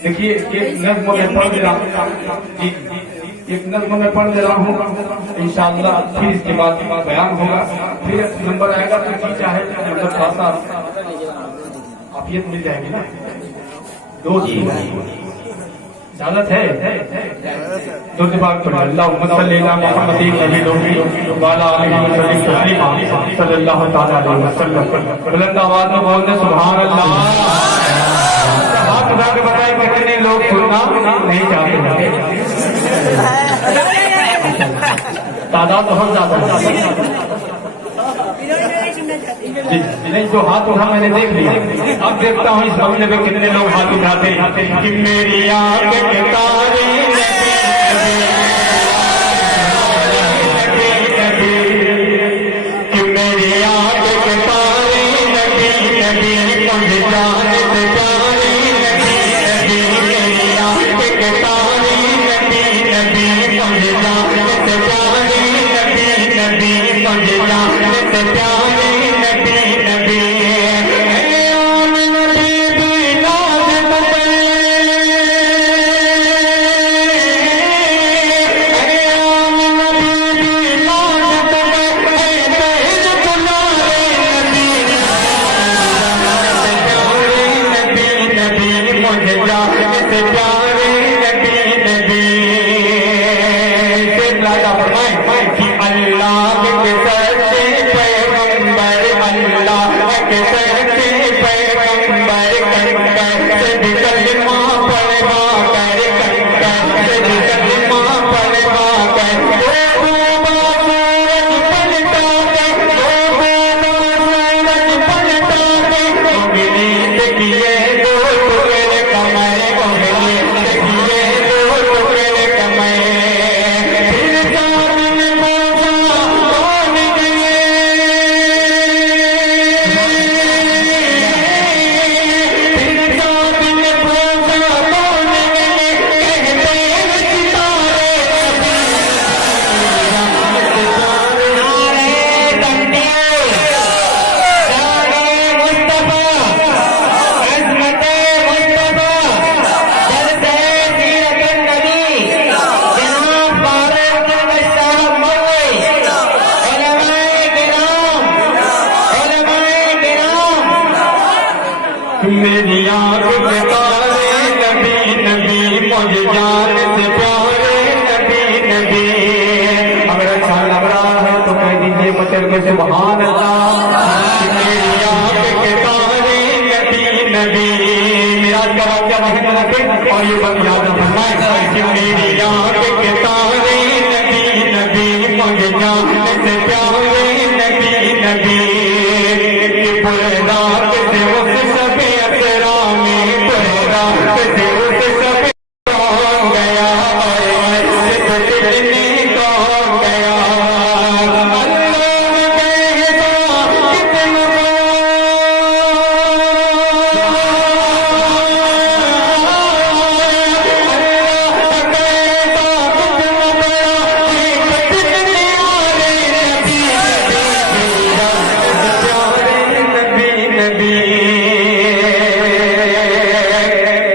देखिए, एक नज़्म में पढ़ दे रहा हूँ जी, एक नज़्म में पढ़ दे रहा हूँ, इंशाअल्लाह फिर इसके बाद बयान होगा, फिर नंबर आएगा तो जी चाहे मतलब खासा आफियत मिल जाएगी ना। दोस्त इजाजत है दो दिमाग पर अल्लाहुम्मा सल्ली अला मुहम्मद नबी लोगी वाला अलैहि वसल्लम सल्लल्लाहु ताला अलैहि वसल्लम। बुलंद आवाज में बोलते सुभान अल्लाह। हाथ उठा के बताए कितने लोग सुनना नहीं चाहते। तादाद बहुत ज्यादा है। जी, नहीं जो हाथ उठा मैंने देख लिया, अब देखता हूँ इस मामले में कितने लोग हाथ उठाते हैं। कि मेरी आंख के तारे कि मेरी आंख के तारे नबी नबी मुझे जाने से प्यारे नबी नबी मेरी आंख के तारे नबी नबी मुझे जाने से प्यारे नबी नबी मुझे जाने से प्यारे नबी नबी मेरी आंख के तारे नबी नबी मुझे जान से प्यारे नबी नबी। अगर अच्छा लग रहा है तो कह दीजिए बचल के सुभान अल्लाह। मेरी आंख के तारे नबी नबी मेरा जवाब क्या वही रखे और ये बात याद रखना कि मेरी आंख के तारे नबी नबी मुझे जान से प्यारे नबी नबी। पूरे रात से उस सभी असरा में पूरे रात से उस सभी कौन गया कितने कौन गया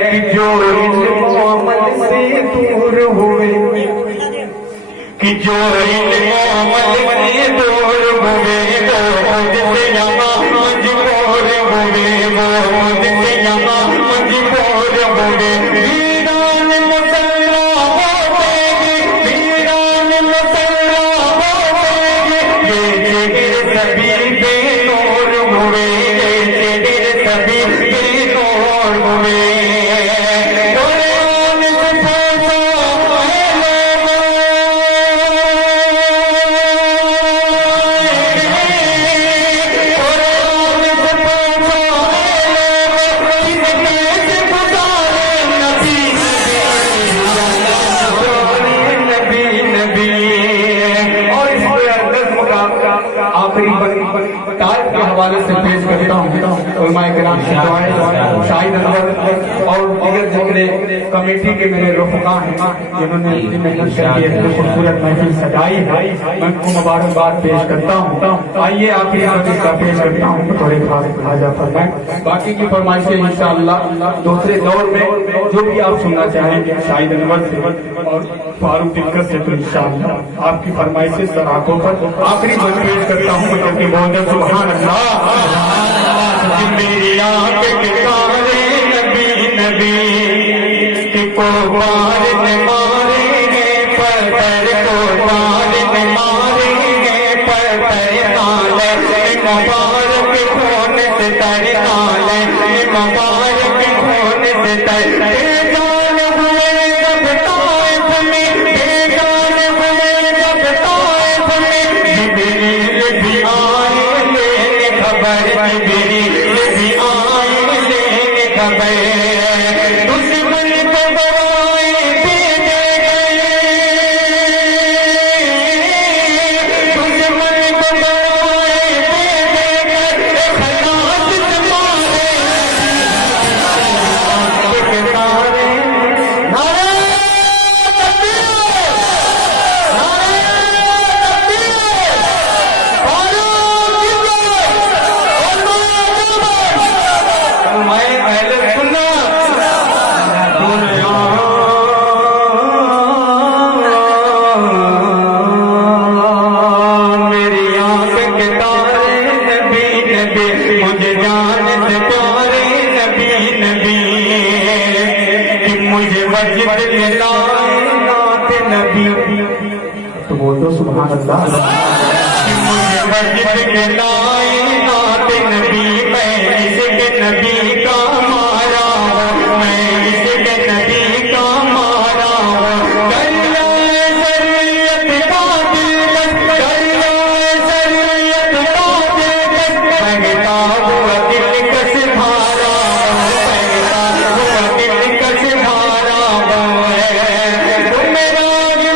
कि जो अमल से दूर हुए वो मुझसे यहाँ मजबूर हुए वो मुझसे यहाँ मजबूर हुए। वीरान मुसल्ला होवेगी वीरान मुसल्ला होवेगी ये चेहरे सभी बेनूर हुए ये चेहरे सभी बेनूर हुए। तारीफ के हवाले से पेश करता हूँ शाहिद अनवर और दीगर जितने कमेटी के मेरे रफ़क़ा हैं जिन्होंने इतनी मेहनत करके इतनी खूबसूरत महफिल सजाई है, मैं उनको मुबारकबाद पेश करता हूँ। आइए आखिरी मजलिस का पेश करता हूँ थोड़े खाजा फरमाएं। बाकी की फरमाइशें इंशाअल्लाह दूसरे दौर में जो भी आप सुनना चाहेंगे शाहिद अनवर से और फारूक दिक्कत से तो इंशाअल्लाह आपकी फरमाइशें सराखों पर आखिरी मजलिस पेश करता हूँ कि बोलते सुभान अल्लाह। मेरी आंख के तारे नबी नबी को बार ने मारेंगे पर को बार ने मारेंगे पर ताले मुबारक खून से तर ताले मुबारक खून से तर बेजान हुए जब ताइफ में बेजान हुए जब ताइफ खबर दुश्मन को गवाए भेजे गए दुश्मन को गवाए भेजे गए खलास तुम्हारे सारे नारे तकबीर नारे तकबीर मैं अहले सुन्नत मेरी आंख के तारे नबी नबी मुझे जान से प्यारे नबी नबी कि मुझे वजद के लाए नात नबी तो बोल दो सुभान अल्लाह कि मुझे वजद के लाए नात नबी मैं इसके नबी का मारा मैं इसके नबी का मारा करिया शरीयत का दिलकश करिया शरीयत का दिलकश महंगा हुआ दिलकश मारा महंगा हुआ दिलकश मारा तुम मेरा दिल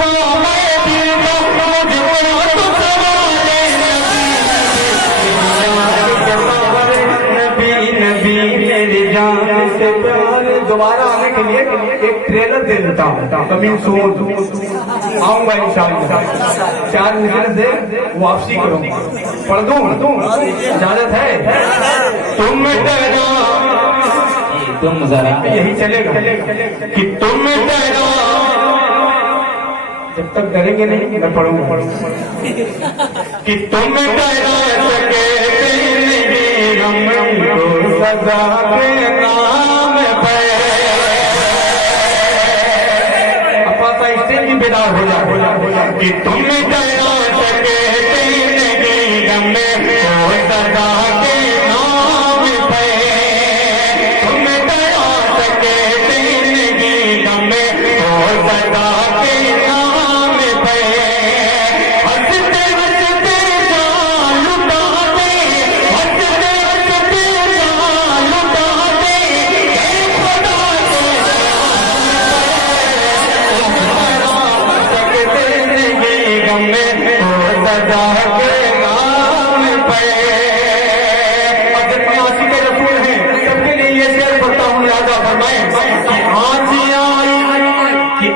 गोबा मैं बीता मेरा दिल गोबा मैं बीता नबी नबी मेरी जान से प्यार दोबारा आने के लिए एक ट्रेलर दे देता हूँ कमिंग सून आऊंगा इंशाअल्लाह 4 मिनट से वापसी करूंगा पढ़ दूं इजाजत है तुम डरा तुम जरा यही चलेगा कि तुम डरा जब तक डरेंगे नहीं मैं पढ़ूंगा कि तुम डरा सके नहीं हमको सजा के नाम पे अपा इससे भी बेदार हो जा कि तुम डरा सके नहीं हमको सजा के नाम पे तुम डरा सके नहीं हमको सजा के नाम पे हंसते हंसते जान लुटा दे हंसते हंसते जान लुटा दे खुदा सकते नहीं गम में सजा के नाम पे अगर आशिक रसूल हैं सबके लिए ये शेर पढ़ता हूँ याद फरमाए कि आज आई कि